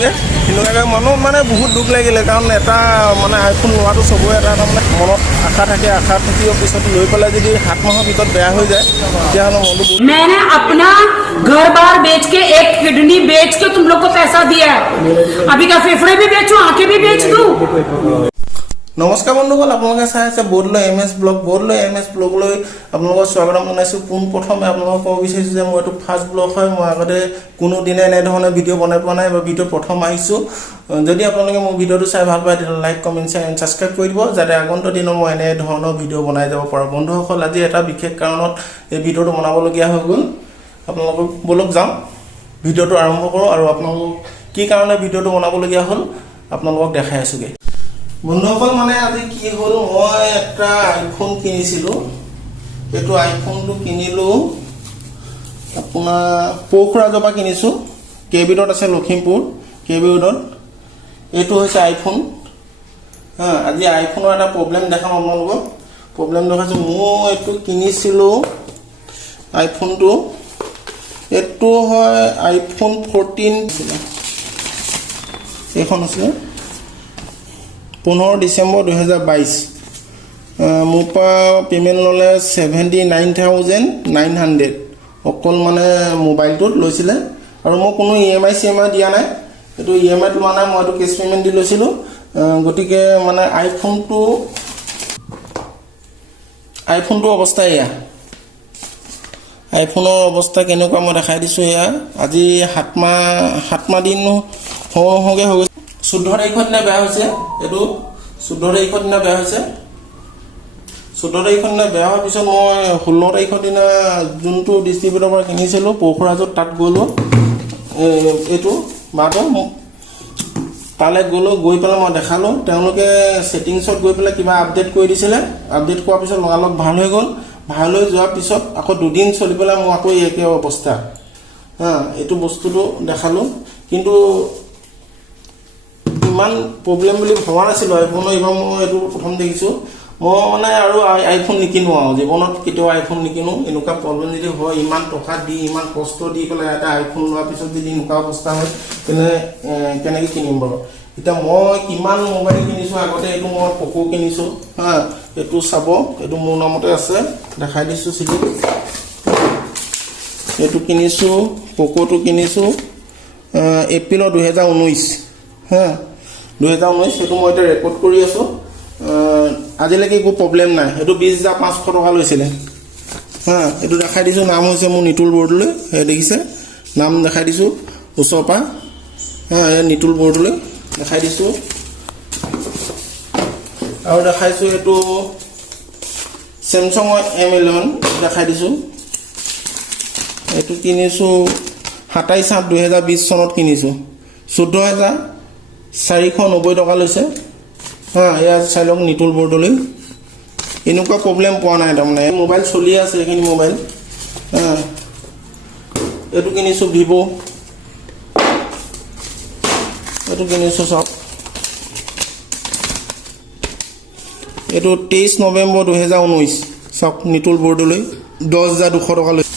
পালোঁগৈ তেনেকুৱাকৈ মনত মানে বহুত দুখ লাগিলে কাৰণ এটা মানে আইফোন লোৱাটো চবৰে এটা তাৰমানে মনত আশা থাকে আশা থাকিও পিছত লৈ পেলাই যদি 7 মাহৰ ভিতৰত বেয়া হৈ যায় তেতিয়াহ'লে মনটো বহুত मैंने अपना घर बार बेच के एक किडनी बेच के तुम लोग को पैसा दिया है अभी क्या फेफड़े भी बेचूं आंखें भी बेच दूं নমস্কাৰ বন্ধুসকল আপোনালোকে চাই আছে বৌদলৈ MS ব্লগ বৌদলৈ MS ব্লগলৈ আপোনালোকক স্বাগতম জনাইছোঁ পোনপ্ৰথমে আপোনালোকক ক'ব বিচাৰিছোঁ যে মই এইটো ফাৰ্ষ্ট ব্লগ হয় মই আগতে কোনো দিনে এনেধৰণে ভিডিঅ' বনাই পোৱা নাই বা ভিডিঅ' প্ৰথম আহিছোঁ যদি আপোনালোকে মোৰ ভিডিঅ'টো চাই ভাল পায় তেতিয়াহ'লে like comment share and subscribe কৰি দিব যাতে আগন্তুক দিনত মই এনে ধৰণৰ ভিডিঅ' বনাই যাব পাৰোঁ বন্ধুসকল আজি এটা বিশেষ কাৰণত এই ভিডিঅ'টো বনাবলগীয়া হৈ গ'ল আপোনালোকক বলক যাওঁ ভিডিঅ'টো আৰম্ভ কৰোঁ আৰু আপোনালোকক কি কাৰণে ভিডিঅ'টো বনাবলগীয়া হ'ল আপোনালোকক দেখাই আছোঁগৈ বন্ধুসকল মানে আজি কি হ'ল মই একটা আইফোন কিনিছিলোঁ এইটো আইফোনটো কিনিলোঁ আপোনাৰ পৌখৰাজৰ পৰা কিনিছোঁ কেবিডত আছে লখিমপুৰ কেবিডত এইটো হৈছে আইফোন আজি আইফোনৰ এটা প্ৰব্লেম দেখাম আপোনালোকক প্ৰব্লেম দেখাইছোঁ মই এইটো কিনিছিলোঁ আইফোনটো এইটো হয় আইফোন 14 এইখন আছে 15 ডিসেম্বৰ 2022 মোৰ পৰা পেমেণ্ট ল'লে 79,900 অকল মানে মোবাইলটোত লৈছিলে আৰু মই কোনো EMI দিয়া নাই এইটো EMI লোৱা নাই মই এইটো কেছ পেমেণ্ট দি লৈছিলোঁ গতিকে মানে আইফোনটো অৱস্থা এয়া আইফোনৰ অৱস্থা কেনেকুৱা মই দেখাই দিছোঁ এয়া আজি 7 মাহ দিন হওঁগে হৈ 14 তাৰিখৰ দিনা বেয়া হৈছে এইটো 14 তাৰিখৰ দিনা বেয়া হৈছে 14 তাৰিখৰ দিনা বেয়া হোৱাৰ পিছত মই 16 তাৰিখৰ দিনা যোনটো ডিষ্ট্ৰিবিউটৰৰ পৰা কিনিছিলোঁ পৌখৰাজত তাত গ'লোঁ এইটো মাটো তালৈ গ'লোঁ গৈ পেলাই মই দেখালোঁ তেওঁলোকে ছেটিংছত গৈ পেলাই কিবা আপডেট কৰি দিছিলে আপডেট কৰাৰ পিছত লগালগ ভাল হৈ গ'ল ভাল হৈ যোৱাৰ পিছত আকৌ দুদিন চলি পেলাই মই আকৌ একে অৱস্থা এইটো বস্তুটো দেখালোঁ কিন্তু ইমান প্ৰব্লেম বুলি ভবা নাছিলোঁ আইফোনৰ এইবাৰ মই এইটো প্ৰথম দেখিছোঁ মই মানে আৰু আইফোন নিকিনো আৰু জীৱনত কেতিয়াও আইফোন নিকিনো এনেকুৱা প্ৰব্লেম যদি হয় ইমান টকা দি ইমান কষ্ট দি পেলাই এটা আইফোন লোৱাৰ পিছত যদি এনেকুৱা অৱস্থা হয় কেনেকৈ কিনিম বাৰু এতিয়া মই কিমান মোবাইল কিনিছোঁ আগতে এইটো মই পকো কিনিছোঁ এইটো চাব এইটো মোৰ নামতে আছে দেখাই দিছোঁ চিঠি এইটো কিনিছোঁ পকোটো কিনিছোঁ এপ্ৰিলৰ 2019 2019 সেইটো মই এতিয়া ৰেকৰ্ড কৰি আছোঁ আজিলৈকে একো প্ৰব্লেম নাই এইটো 20,500 টকা লৈছিলে এইটো দেখাই দিছোঁ নাম হৈছে মোৰ নিতুল বৰদলৈ দেখিছে নাম দেখাই দিছোঁ ওচৰৰ পৰা নিতুল বৰদলৈ দেখাই দিছোঁ আৰু দেখাইছোঁ এইটো চেমচাঙৰ M11 দেখাই দিছোঁ এইটো কিনিছোঁ 27/8/2020 চনত কিনিছোঁ 14,490 টকা লৈছে এয়া চাই লওক নিতুল বৰদলৈ এনেকুৱা প্ৰব্লেম পোৱা নাই তাৰমানে মোবাইল চলি আছে এইখিনি মোবাইল এইটো কিনিছোঁ ভিভ' এইটো কিনিছোঁ চাওক এইটো 23 নৱেম্বৰ 2019 চাওক নিতুল বৰদলৈ 10,200 টকা লৈছে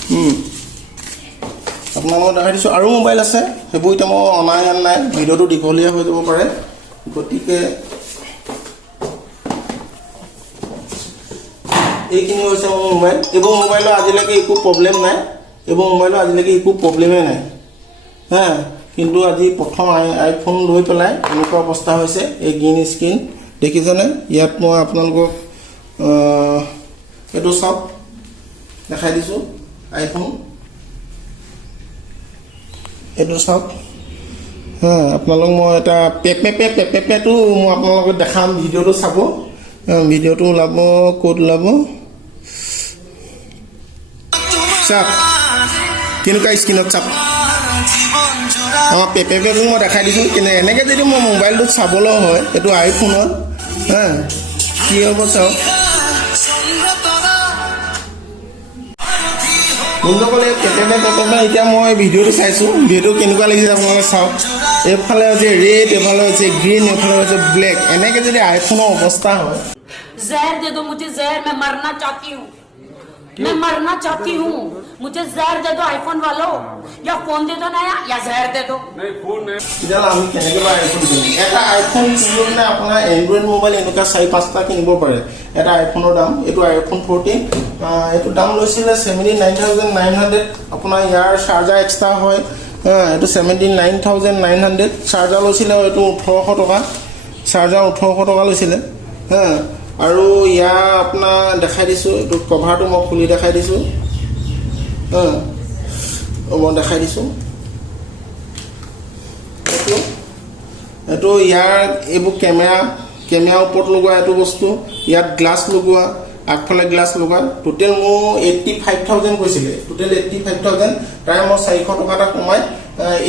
আপোনাক মই দেখাই দিছোঁ আৰু মোবাইল আছে সেইবোৰ এতিয়া মই অনাই নাই ভিডিঅ'টো দীঘলীয়া হৈ যাব পাৰে গতিকে এইখিনি হৈছে মোৰ মোবাইল এইবোৰ মোবাইলৰ আজিলৈকে একো প্ৰব্লেম নাই এইবোৰ মোবাইলৰ আজিলৈকে একো প্ৰব্লেমেই নাই কিন্তু আজি প্ৰথম আইফোন লৈ পেলাই এনেকুৱা অৱস্থা হৈছে এই গ্ৰীণ স্ক্ৰীণ দেখিছেনে ইয়াত মই আপোনালোকক এইটো চাওক দেখাই দিছোঁ আইফোন এইটো চাওক আপোনালোক মই এটা পেপেটো মই আপোনালোকক দেখাম ভিডিঅ'টো চাব ভিডিঅ'টো ওলাব ক'ত ওলাব চাওক কেনেকুৱা স্ক্ৰীণত চাওক পেপেটো মই দেখাই দিছোঁ কিন্তু এনেকৈ যদি মই মোবাইলটোত চাবলৈ হয় এইটো আইফোনত কি হ'ব চাওক বন্ধুসকলে পেপে এতিয়া মই ভিডিঅ'টো চাইছোঁ ভিডিঅ'টো কেনেকুৱা লাগিছে আপোনালোকে চাওক এইফালে হৈছে ৰেড এইফালে হৈছে গ্ৰীণ এইফালে হৈছে ব্লেক এনেকৈ যদি আইফোনৰ অৱস্থা হয় जहर दे दो मुझे जहर मैं मरना चाहती हूँ मैं मरना चाहती हूँ मुझे जहर दे दो आईफोन वालों या फोन दे दो नया या जहर दे दो তেতিয়াহ'লে আমি কেনেকৈ বা আইফোন কিনিম এটা আইফোন কিনিবলৈ আপোনাৰ এণ্ড্ৰইড মোবাইল এনেকুৱা 4-5টা কিনিব পাৰে এটা আইফোনৰ দাম এইটো আইফোন 14 এইটো দাম লৈছিলে 79,900 আপোনাৰ ইয়াৰ চাৰ্জাৰ এক্সট্ৰা হয় এইটো 79,900 চাৰ্জাৰ লৈছিলে এইটো 1,800 টকা চাৰ্জাৰ 1,800 টকা লৈছিলে আৰু ইয়াৰ আপোনাৰ দেখাই দিছোঁ এইটো কভাৰটো মই খুলি দেখাই দিছোঁ মই দেখাই দিছোঁ এইটো ইয়াৰ এইবোৰ কেমেৰা ওপৰত লগোৱা এইটো বস্তু ইয়াত গ্লাছ লগোৱা আগফালে গ্লাছ লগোৱা টোটেল মোৰ 85,000 কৈছিলে টোটেল 85,000 তাৰে মই 400 টকা এটা কমাই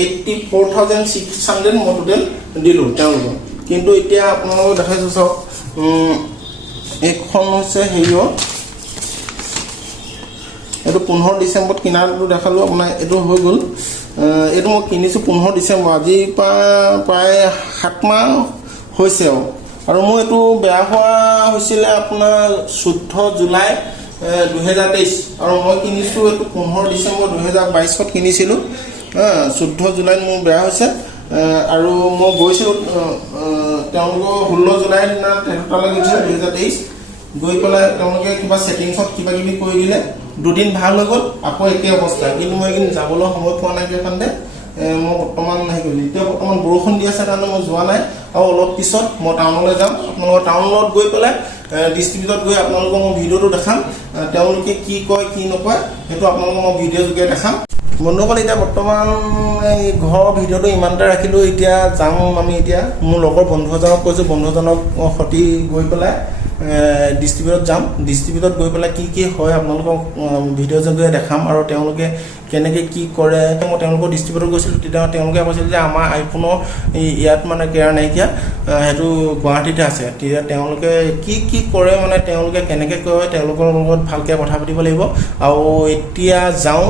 84,600 মই টোটেল দিলোঁ তেওঁলোকক কিন্তু এতিয়া আপোনালোকক দেখাইছোঁ চাওক এইখন হৈছে হেৰিয়ৰ এইটো 15 ডিচেম্বৰত কিনাটো দেখালোঁ আপোনাৰ এইটো হৈ গ'ল এইটো মই কিনিছোঁ 15 ডিচেম্বৰ আজি প্ৰায় 7 মাহ হৈছে আৰু মোৰ এইটো বেয়া হোৱা হৈছিলে আপোনাৰ 14 জুলাই 2023 আৰু মই কিনিছোঁ এইটো 15 ডিচেম্বৰ 2022ত কিনিছিলোঁ 14 জুলাইত মোৰ বেয়া হৈছে আৰু মই গৈছিলোঁ তেওঁলোকৰ 16 জুলাইৰ দিনা তেখেতলৈ গৈছিলোঁ 2023 গৈ পেলাই তেওঁলোকে কিবা ছেটিংছত কিবা কিবি কৰি দিলে দুদিন ভাল হৈ গ'ল আকৌ একে অৱস্থা কিন্তু মই এইখিনি যাবলৈ সময় পোৱা নাই কাৰণে মই বৰ্তমান হেৰি কৰিলোঁ এতিয়া বৰ্তমান বৰষুণ দি আছে কাৰণে মই যোৱা নাই আৰু অলপ পিছত মই টাউনলৈ যাম আপোনালোকৰ টাউনত গৈ পেলাই ডিষ্ট্ৰিক্টত গৈ আপোনালোকক মই ভিডিঅ'টো দেখাম তেওঁলোকে কি কয় কি নকয় সেইটো আপোনালোকক মই ভিডিঅ' যোগে দেখাম বন্ধুসকল এতিয়া বৰ্তমান এই ঘৰৰ ভিডিঅ'টো ইমানতে ৰাখিলোঁ এতিয়া যাম আমি এতিয়া মোৰ লগৰ বন্ধু এজনক কৈছোঁ বন্ধুজনক সতি গৈ পেলাই ডিষ্ট্ৰিবিউটত যাম ডিষ্ট্ৰিবিউটত গৈ পেলাই কি হয় আপোনালোকক ভিডিঅ' যোগে দেখাম আৰু তেওঁলোকে কেনেকৈ কি কৰে মই তেওঁলোকৰ ডিষ্ট্ৰিবিউটত গৈছিলোঁ তেতিয়া তেওঁলোকে কৈছিল যে আমাৰ আইফোনৰ ইয়াত মানে কেয়াৰ নাইকিয়া সেইটো গুৱাহাটীতে আছে তেতিয়া তেওঁলোকে কি কৰে মানে তেওঁলোকে কেনেকৈ কৰে তেওঁলোকৰ লগত ভালকৈ কথা পাতিব লাগিব আৰু এতিয়া যাওঁ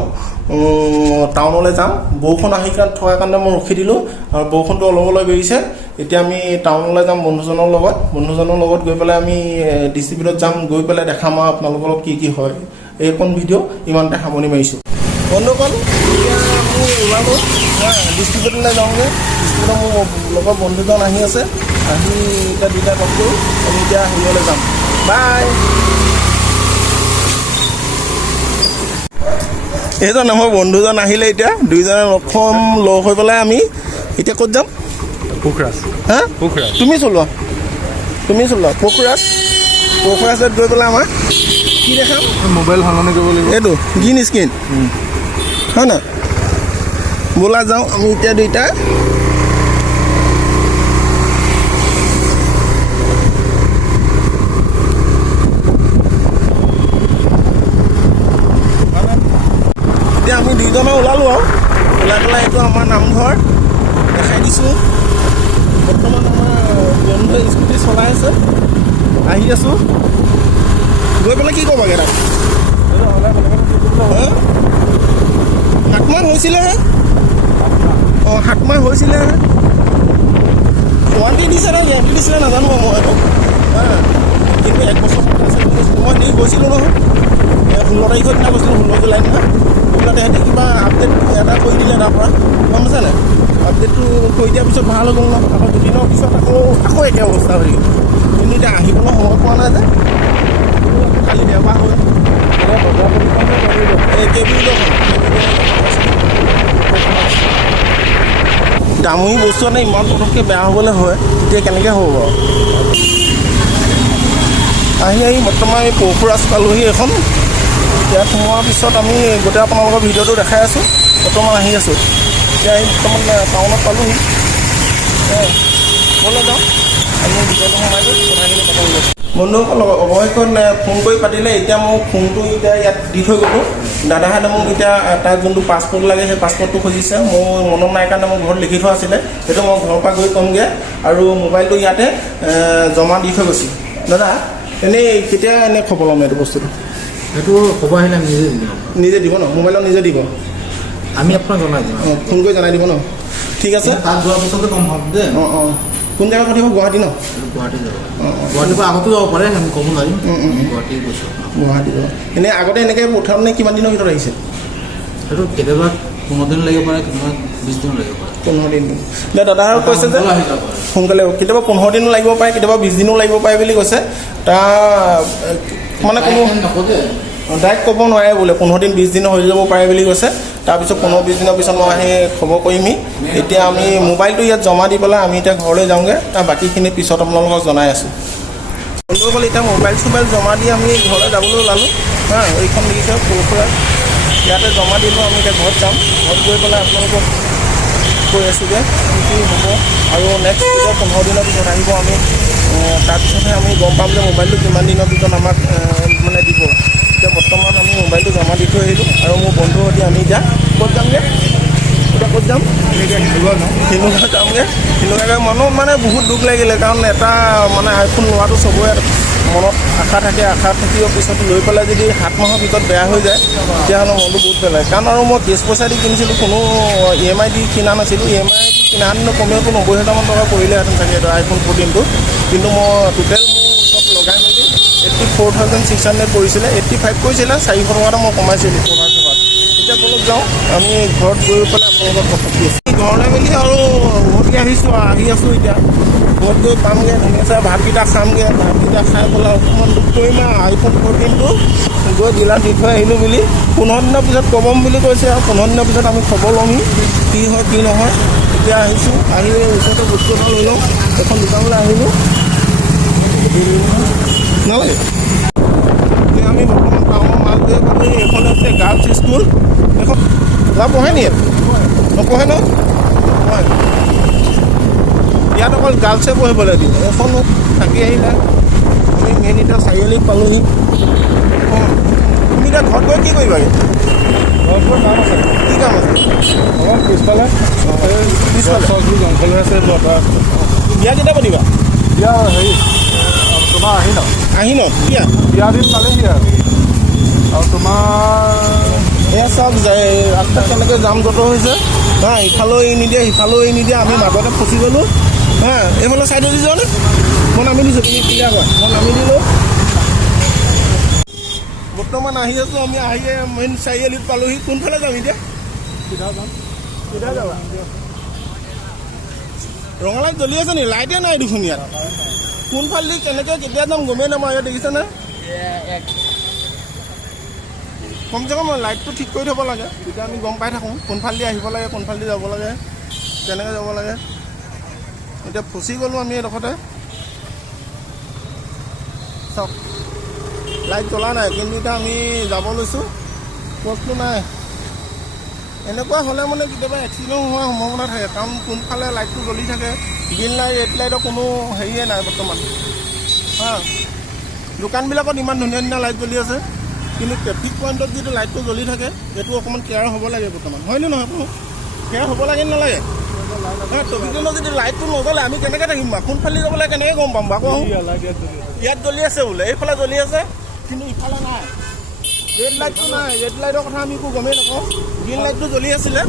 টাউনলৈ যাম বৰষুণ আহি থকাৰ কাৰণে মই ৰখি দিলোঁ আৰু বৰষুণটো অলপ অলপ এৰিছে এতিয়া আমি টাউনলৈ যাম বন্ধুজনৰ লগত গৈ পেলাই আমি ডিষ্ট্ৰিবিউটত যাম গৈ পেলাই দেখাম আৰু আপোনালোকৰ লগত কি হয় এইখন ভিডিঅ' ইমানতে সামৰণি মাৰিছোঁ বন্ধুসকল এতিয়া আমি ওলালোঁ ডিষ্ট্ৰিবিউটলৈ যাওঁগৈ ডিষ্ট্ৰিবিউটত মোৰ লগৰ বন্ধুজন আহি আছে আহি এতিয়া দুইটা লগ কৰোঁ আমি এতিয়া হেৰিয়লৈ যাম বাই এইজন আমাৰ বন্ধুজন আহিলে এতিয়া দুইজনে লগ হৈ পেলাই আমি এতিয়া ক'ত যাম পোখৰাজ হা তুমি চলোৱা পোখৰাজত গৈ পেলাই আমাৰ কি দেখাম মোবাইল সলনি কৰিব লাগিব এইটো গ্ৰীণ স্ক্ৰীণ হয় না ব'লা যাওঁ আমি এতিয়া দুইটা এতিয়া আমি দুইজনে ওলালোঁ আৰু ওলাই পেলাই এইটো আমাৰ নামঘৰ দেখাই দিছোঁ বৰ্তমান আমাৰ বন্ধুৱে স্কুটি চলাই আছে আহি আছোঁ গৈ পেলাই কি ক'বাগৈ তাত 7 মাহ হৈছিলেহে 7 মাহ হৈছিলেহে ৱাৰেণ্টি দিছে নে গেৰেণ্টি দিছিলে নাজানো মই এইটো কিন্তু 1 বছৰ মই দেৰি গৈছিলোঁ নহয় 16 তাৰিখৰ দিনা গৈছিলোঁ 16 জুলাই দিনা তেহেঁতি কিবা আপডেট এটা কৰি দিলে তাৰ পৰা গম পাইছে নাই আপডেটটো কৰি দিয়াৰ পিছত ভাল হৈ গ'ল ন আকৌ দুদিনৰ পিছত আকৌ একে অৱস্থা হৈ গ'ল কিন্তু এতিয়া আহিবলৈ সময় পোৱা নাই যে খালি বেমাৰ হ'ল দামী বস্তু মানে ইমান পটককৈ বেয়া হ'বলৈ হয় তেতিয়া কেনেকৈ হ'ব বাৰু আহি বৰ্তমান আমি পোখৰাজ পালোহি এখন ইয়াত সোমোৱাৰ পিছত আমি গোটেই আপোনালোকৰ ভিডিঅ'টো দেখাই আছোঁ বৰ্তমান আহি আছোঁ এতিয়া আহি বৰ্তমান টাউনত পালোহি ক'লৈ যাওঁ আমি ভিডিঅ'টো সোমাই গৈ কথাখিনি পাতল গৈছোঁ বন্ধুসকল অৱশেষত ফোন কৰি পাতিলে এতিয়া মোক ফোনটো এতিয়া ইয়াত দি থৈ গ'লোঁ দাদাহঁতে মোক এতিয়া তাত যোনটো পাছপৰ্ট লাগে সেই পাছপৰ্টটো খুজিছে মোৰ মনত নাই কাৰণে মোৰ ঘৰত লিখি থোৱা আছিলে সেইটো মই ঘৰৰ পৰা গৈ ক'মগৈ আৰু মোবাইলটো ইয়াতে জমা দি থৈ গৈছোঁ দাদা এনেই কেতিয়া খবৰ ল'ম এইটো বস্তুটো সেইটো খবৰ আহিলে আমি নিজে দিব ন মোবাইলত নিজে দিব আমি আপোনাক জনাই দিম ফোন কৰি জনাই দিব ন ঠিক আছে তাত যোৱাৰ পিছতে কম হ'ব দেই কোন জেগা পঠিয়াব গুৱাহাটী ন গুৱাহাটী যাব গুৱাহাটীৰ পৰা আগতো যাব পাৰে আমি ক'ব নোৱাৰিম গুৱাহাটী গৈছোঁ গুৱাহাটীত এনেই আগতে এনেকৈ পঠাওঁতে কিমান দিনৰ ভিতৰত আহিছে সেইটো কেতিয়াবা 15 দিন লাগিব পাৰে কেতিয়াবা 20 দিন লাগিব পাৰে 15 দিন এতিয়া দাদাহঁত কৈছে যে আহি যাব পাৰে সোনকালে কেতিয়াবা 15 দিনো লাগিব পাৰে কেতিয়াবা 20 দিনো লাগিব পাৰে বুলি কৈছে তাৰ মানে কোনো নক'লে ডাইৰেক্ট ক'ব নোৱাৰে বোলে 15 দিন 20 দিন হৈ যাব পাৰে বুলি কৈছে তাৰপিছত 15-20 দিনৰ পিছত মই আহি খবৰ কৰিমহি এতিয়া আমি মোবাইলটো ইয়াত জমা দি পেলাই আমি এতিয়া ঘৰলৈ যাওঁগৈ তাৰ বাকীখিনি পিছত আপোনালোকক জনাই আছোঁ বন্ধুসকল এতিয়া মোবাইল চোবাইল জমা দি আমি ঘৰলৈ যাবলৈ ওলালোঁ এইখন দেখিছে সৰু ইয়াতে জমা দিলোঁ আমি এতিয়া ঘৰত যাম ঘৰত গৈ পেলাই আপোনালোকক কৈ আছোঁগৈ কি হ'ব আৰু নেক্সট এতিয়া 15 দিনৰ পিছত আহিব আমি তাৰপিছতহে আমি গম পাম যে মোবাইলটো কিমান দিনৰ পিছত আমাক মানে দিব এতিয়া বৰ্তমান আমি মোবাইলটো জমা দি থৈ আহিলোঁ আৰু মোৰ বন্ধু সৈতে আমি এতিয়া ক'ত যামগৈ এতিয়া ক'ত যাম শিনুগা যামগৈ শিনুগাকৈ মানুহ মানে বহুত দুখ লাগিলে কাৰণ এটা মানে আইফোন লোৱাটো চবৰে মনত আশা থাকে আশা থাকিও পিছত লৈ পেলাই যদি 7 মাহৰ ভিতৰত বেয়া হৈ যায় তেতিয়াহ'লে মনটো বহুত বেয়া লাগে কাৰণ আৰু মই কেছ পইচা দি কিনিছিলোঁ কোনো EMI দি কিনা নাছিলোঁ EMI দি কিনাহেঁতেন কমেওতো 90,000 মান টকা পৰিলেহেঁতেন চাগে এইটো আইফোন 14টো কিন্তু মই টোটেল মোৰ চব লগাই মেলি 84,600 পৰিছিলে 85 কৰিছিলে 400 টকা এটা মই কমাইছিলোঁ কভাৰ এতিয়া বলক যাওঁ আমি ঘৰত গৈ পেলাই আপোনালোকক কথা পাতি আছোঁ ঘৰলৈ মেলি আৰু উভতি আহি আছোঁ এতিয়া ঘৰত গৈ পামগৈ ধুনীয়াকৈ ভাতকেইটা খামগৈ ভাতকেইটা খাই পেলাই অকণমান দুখ কৰিম আৰু আইফোন 14টো গৈ ডিলাৰ দি থৈ আহিলোঁ বুলি 15 দিনৰ পিছত ক'ম বুলি কৈছে আৰু 15 দিনৰ পিছত আমি খবৰ ল'মহি কি হয় কি নহয় এতিয়া আহিছোঁ আহি ওচৰতে বস্তু এটা লৈ লওঁ এখন দোকানলৈ আহিলোঁ নালাগে এতিয়া আমি বৰ্তমান টাউনৰ মাজতে পালোঁ এইখন হৈছে গাৰ্লছ স্কুল এখন লাভ পঢ়ে নি নপঢ়ে ন হয় ইয়াত অকল গাৰ্লছে পঢ়িবলৈ দিয়ে এখনো থাকি আহিলে আমি মেইন এতিয়া চাৰিআলিত পালোঁহি তুমি এতিয়া ঘৰত গৈ কি কৰিবাগৈ ঘৰত কাম আছে কি কাম আছে আমাৰ পিছফালে জংঘলে আছে বিয়া কেতিয়া পাতিবা এতিয়া হেৰি তোমাৰ আহিনত বিয়া বিয়া দিন পালেহি আৰু তোমাৰ এয়া চাওক ৰাস্তাত কেনেকৈ জাম জঁটৰ হৈছে ইফালেও এৰি নিদিয়ে সিফালেও এৰি নিদিয়ে আমি মাজতে ফচি গ'লোঁ এইফালে চাইডত দি যোৱানে মই নামি দিছোঁ তুমি ক্লিয়াৰ কৰা মই নামি দিলোঁ বৰ্তমান আহি আছোঁ আমি আহিয়ে মেইন চাৰিআলিত পালোঁহি কোনফালে যাম এতিয়া চিধা যাবা ৰঙালাইট জ্বলি আছে নি লাইটে নাই দেখোন ইয়াত কোনফালেদি কেনেকৈ কেতিয়া যাম গমেই নাপাওঁ ইয়াত দেখিছেনে কমচে কম লাইটটো ঠিক কৰি থ'ব লাগে তেতিয়া আমি গম পাই থাকোঁ কোনফালেদি আহিব লাগে কোনফালেদি যাব লাগে কেনেকৈ যাব লাগে এতিয়া ফচি গ'লোঁ আমি এইডোখৰতে চাওক লাইট জ্বলা নাই কিন্তু এতিয়া আমি যাব লৈছোঁ পথটো নাই এনেকুৱা হ'লে মানে কেতিয়াবা এক্সিডেণ্ট হোৱাৰ সম্ভাৱনা থাকে কাৰণ কোনফালে লাইটটো জ্বলি থাকে গ্ৰীণ লাইট ৰেড লাইটৰ কোনো হেৰিয়ে নাই বৰ্তমান দোকানবিলাকত ইমান ধুনীয়া ধুনীয়া লাইট জ্বলি আছে কিন্তু ট্ৰেফিক পইণ্টত যিটো লাইটটো জ্বলি থাকে সেইটো অকণমান কেয়াৰ হ'ব লাগে বৰ্তমান হয়নে নহয় আপুনি কেয়াৰ হ'ব লাগে নালাগে ট্ৰেফিকজনৰ যদি লাইটটো নজ্বলে আমি কেনেকৈ থাকিম বাৰু কোনফালে যাব লাগে কেনেকৈ গম পাম বাৰু ইয়াত জ্বলি আছে বোলে এইফালে জ্বলি আছে কিন্তু ইফালে নাই ৰেড লাইটটো নাই ৰেড লাইটৰ কথা আমি একো গমেই নাপাওঁ গ্ৰীণ লাইটটো জ্বলি আছিলে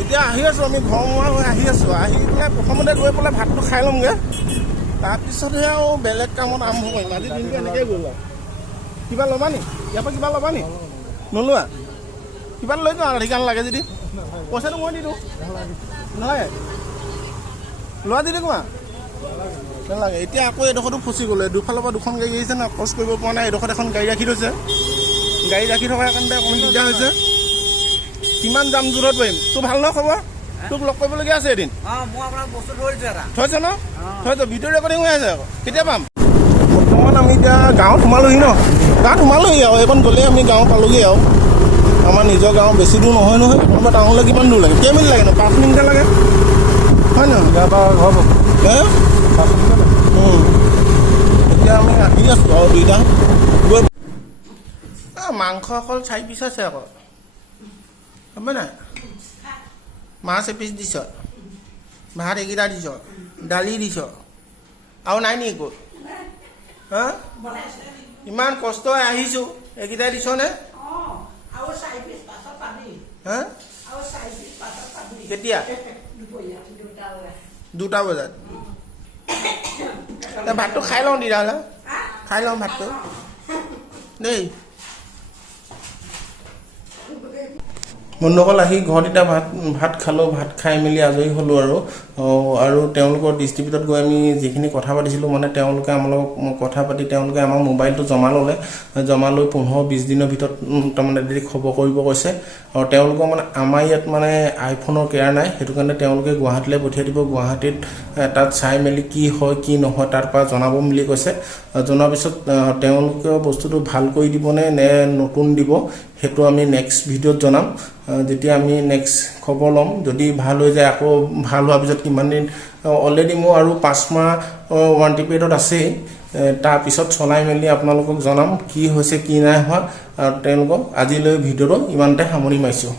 এতিয়া আহি আছোঁ আমি ঘৰমুৱা হৈ আহি আছোঁ আহি পেলাই প্ৰথমতে গৈ পেলাই ভাতটো খাই ল'মগৈ তাৰপিছতহে আৰু বেলেগ কামত আৰম্ভ কৰিম আজি দিনটো এনেকৈয়ে গ'ল আৰু কিবা ল'বা নি ইয়াৰ পৰা কিবা ল'বা নি নোলোৱা কিবা লৈ যোৱা ঠিকান লাগে যদি পইচাটো মই দি দিওঁ নালাগে লোৱা দি দিওঁ নালাগে এতিয়া আকৌ এইডোখৰতো ফচি গ'লে দুফালৰ পৰা দুখন গাড়ী আহিছে ন ক্ৰছ কৰিব পৰা নাই এইডোখৰত এখন গাড়ী ৰাখি থৈছে গাড়ী ৰাখি থকাৰ কাৰণে অকণমান দিগদাৰ হৈছে কিমান যাম জোৰত পাৰিম তোৰ ভাল নহয় খবৰ তোক লগ কৰিবলগীয়া আছে এদিন থৈছে ন থৈছে ভিডিঅ' ৰেকৰ্ডিং হৈ আছে আকৌ কেতিয়া পাম বৰ্তমান আমি এতিয়া গাঁৱত সোমালোহি ন গাঁৱত সোমালোহি আৰু এইখন গ'লেই আমি গাঁও পালোঁগৈ আৰু আমাৰ নিজৰ গাঁও বেছি দূৰ নহয় নহয় আমাৰ টাউনলৈ কিমান দূৰ লাগে কেইমিনিট লাগে ন 5 মিনিটহে লাগে হয় নহয় ইয়াৰ পৰা ঘৰ এতিয়া আমি আহি আছোঁ আৰু দুইটা গৈ মাংস অকল 4 পিচ আছে আকৌ হ'ব নাই মাছ এপিচ দিছ ভাত এইকেইটা দিছ দালি দিছ আৰু নাই নি একো ইমান কষ্ট হৈ আহিছোঁ এইকেইটা দিছনে কেতিয়া 2টা বজাত ভাতটো খাই লওঁ তেতিয়াহ'লে খাই লওঁ ভাতটো দেই বন্ধুসকল আহি ঘৰত এতিয়া ভাত খালোঁ ভাত খাই মেলি আজৰি হ'লোঁ আৰু তেওঁলোকৰ ডিষ্ট্ৰিবিউটত গৈ আমি যিখিনি কথা পাতিছিলোঁ মানে তেওঁলোকে আমাৰ লগত কথা পাতি তেওঁলোকে আমাৰ মোবাইলটো জমা ল'লে জমা লৈ 15-20 দিনৰ ভিতৰত তাৰমানে যদি খবৰ কৰিব কৈছে আৰু তেওঁলোকৰ মানে আমাৰ ইয়াত মানে আইফোনৰ কেয়াৰ নাই সেইটো কাৰণে তেওঁলোকে গুৱাহাটীলৈ পঠিয়াই দিব গুৱাহাটীত তাত চাই মেলি কি হয় কি নহয় তাৰ পৰা জনাব বুলি কৈছে জনাৰ পিছত তেওঁলোকে বস্তুটো ভাল কৰি দিবনে নে নতুন দিব সেইটো আমি নেক্সট ভিডিঅ'ত জনাম যেতিয়া আমি নেক্সট খবৰ ল'ম যদি ভাল হৈ যায় আকৌ ভাল হোৱাৰ পিছত কিমান দিন অলৰেডি মোৰ আৰু 5 মাহ ৱাৰেণ্টি পিৰিয়ডত আছেই তাৰ পিছত চলাই মেলি আপোনালোকক জনাম কি হৈছে কি নাই হোৱা আৰু তেওঁলোকক আজিলৈ ভিডিঅ'টো ইমানতে সামৰি মাৰিছোঁ